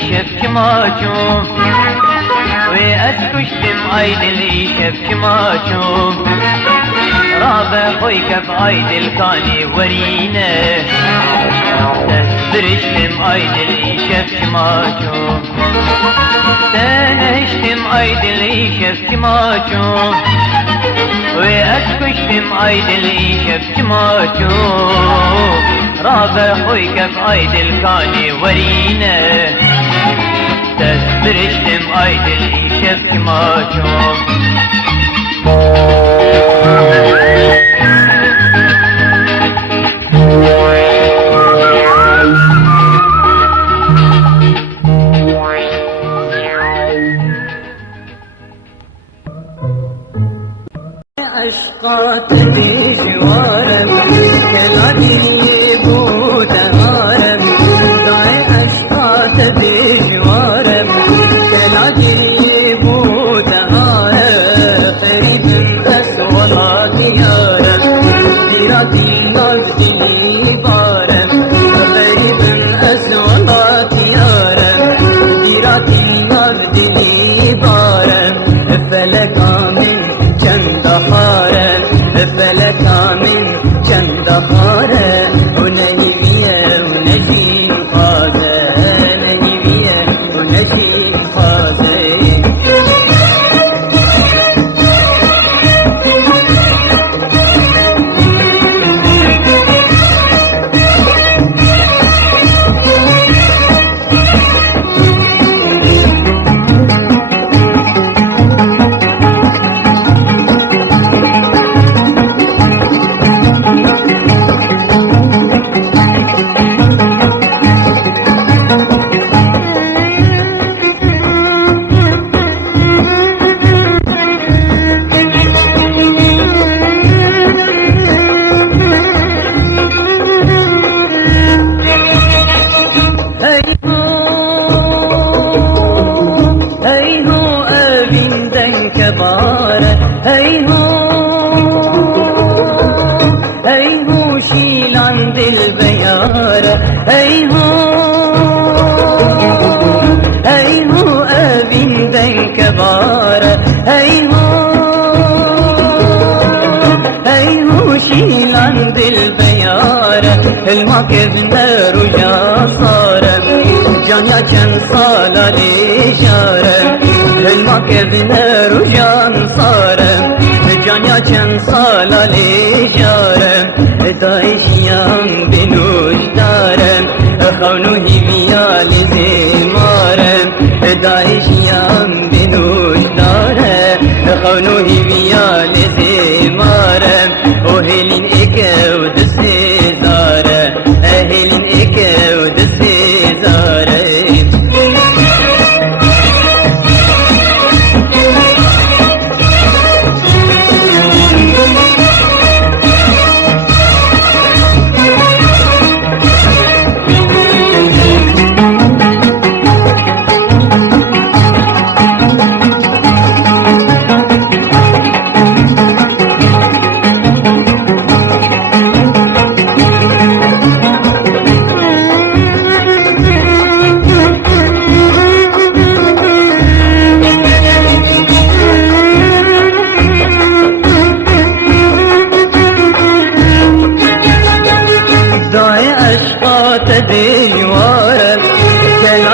شفكماچوم وأتكشتم عيدلي شفكماچوم رابع خويك بعيدل كاني ورينه تسبرشتم عيدلي شفكماچوم تنهشتم عيدلي شفكماچوم وأتكشتم عيدلي شفكماچوم رابع خويك بعيدل كاني ورينه تسبرشتم عيدلي شفكماچوم عشقات بجوارم كلادي بود هارم داي عشقات بجوارم كلادي بود هارم قريب أسولا ديارم ديراتي نازلي بارم قريب أسولا ديارم ديراتي نازلي بارم فلك من چند خاره فلک من چند خاره و نهیویه و نجیم خازه نهیویه و نجیم خازه شيلان دل بيارة هي هو أبين دين كبارة هي هو شيلان دل بيارة المكب نار ويا صارة جانيا كان صالة ليشارة المكب نار ويا صارة جانيا كان صالة ليشارة دايشيان بنوش دارم خونو هيبيال زمارم دايشيان بنوش دارم خونو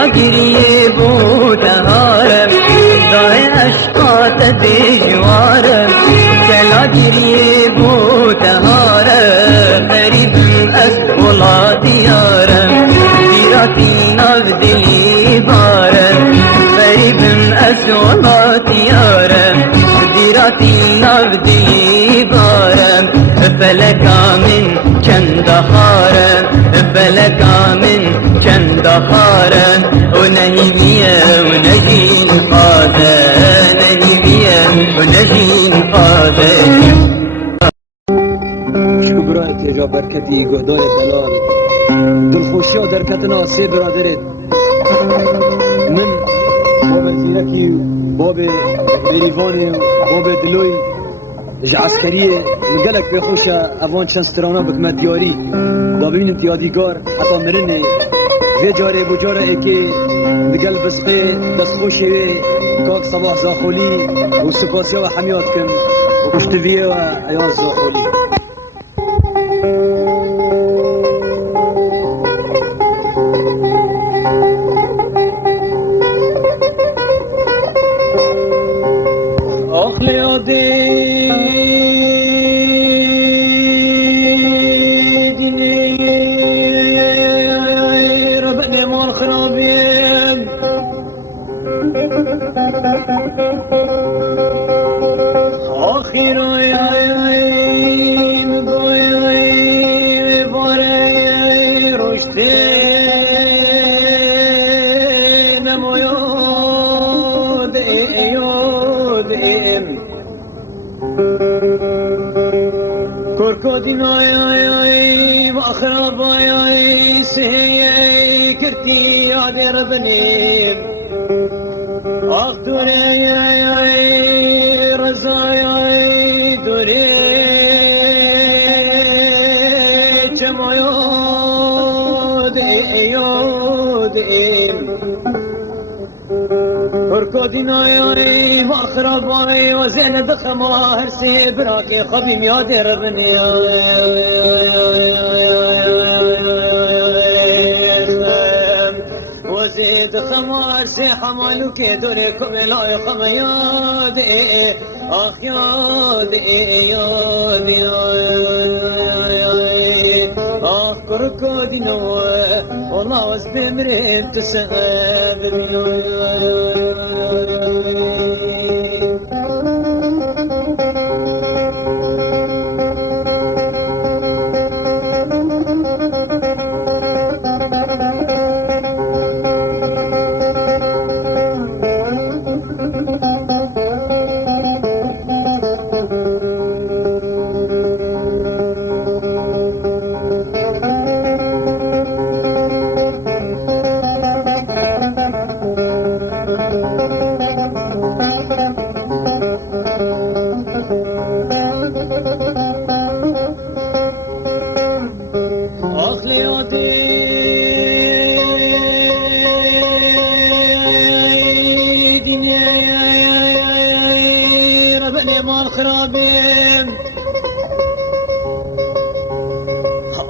گریه بودهارم دای اشکات دیجوارم کلا گریه بودهارم غریبم از ولادیارم دیراتی ناو دلی بارم غریبم از ولادیارم دیراتی ناو دلی بارم فلکا من چندهارم فلکا من چندهارم و نهیمیه و نجین قاده نهیمیه و نجین قاده شکو برای تیجا برکتی گهدار بلال دلخوشی ها در کتنا سه برادرت من باب الزیرکی باب بریوان باب دلوی اج عسکریه الگلک بخوشه اوان چند سترانا بکمه دیاری دا ببینم تیادیگار حتی مرنه وی جاره بو جاره ای که دگل بسقه دست خوشی وی کاک صباح زاخولی و سپاسیا و حمیات کن و کشتویه و ایاز زاخولی آخلی آده آخر مگوی باره رشته نمایاد یادم کرکودین آی و اخراب آی سهی کرتی یاد ربنیم آخ دوره رضای دوره چما یادیم برکودین آی و اخراب آی و زین دخم هر سی براکی خبیم یاد ربنی وزيد خمار سي حمالو كي دوركم لا خمياد اخ ياد ياد اخ كركودي نو والله وز بمرين تسغب بينو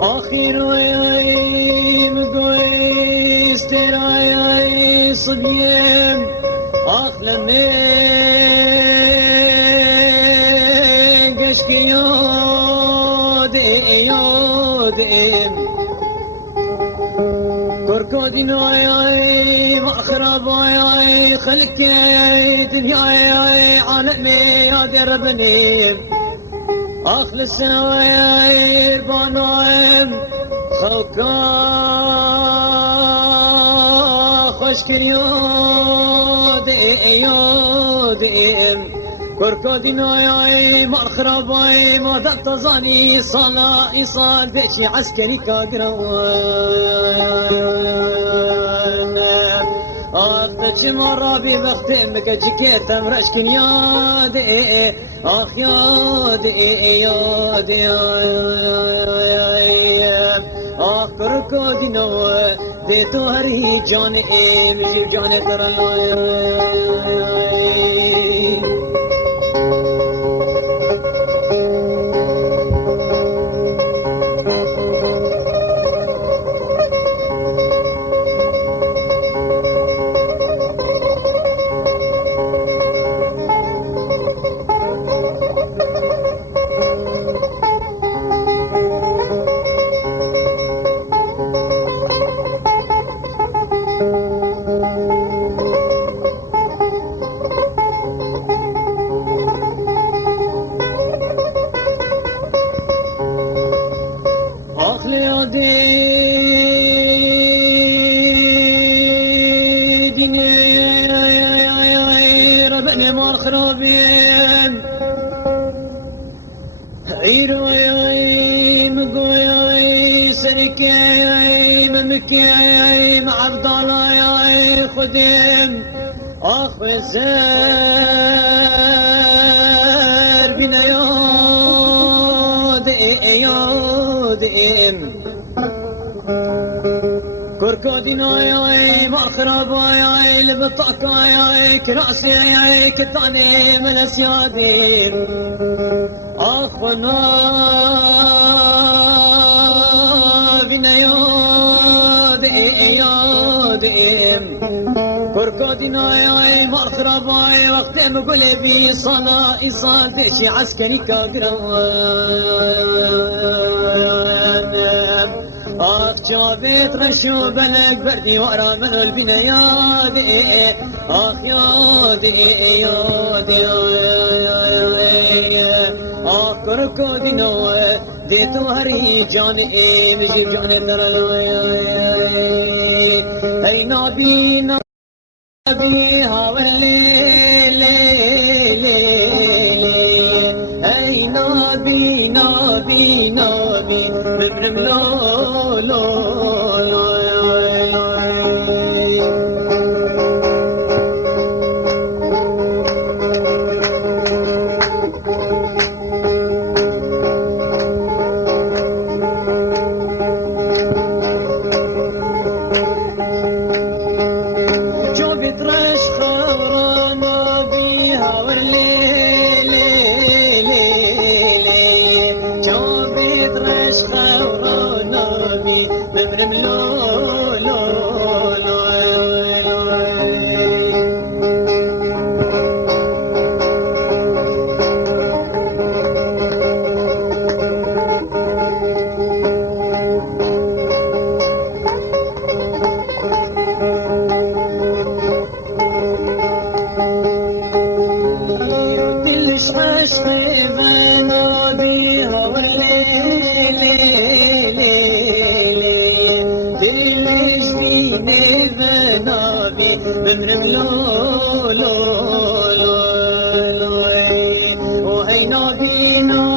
آخر ويايم قويس تراياي صديم أخلمي قشكي يوديم كركودين وياي مأخرب وياي خلقتي دنياي عالمي يا دربني أخلص وياي بانوام خوكا خشكر يوديم كركودين وياي مأخرب وياي ما دبت ظاني صلاة إيصال بيتشي عسكري كاقران أختك مرة بختمك جكيت مرشكن يادي أخ يادي أخ كركودي نو ديتو هري جاني مجيب جاني ترلاي ديني ربني مال خرابين عيروي مقوي سركي ممكي عبد الله خدم اخ زار بنا يادم كركوديناي مخرباي لبطاكاي كراسي كتاني من اسيادين اخنا بنا يادم كركوديناي مخرباي وقت مقول بي صنا إصال دشي عسكري كاقران آخ جابت رشو بلق بردي ورا من البنيادي آخ يادي آخ كركودينو ديتو هري جاني مجيب جاني ترى أي نبي هاولي أي نبي ببرم لو وهي نبينا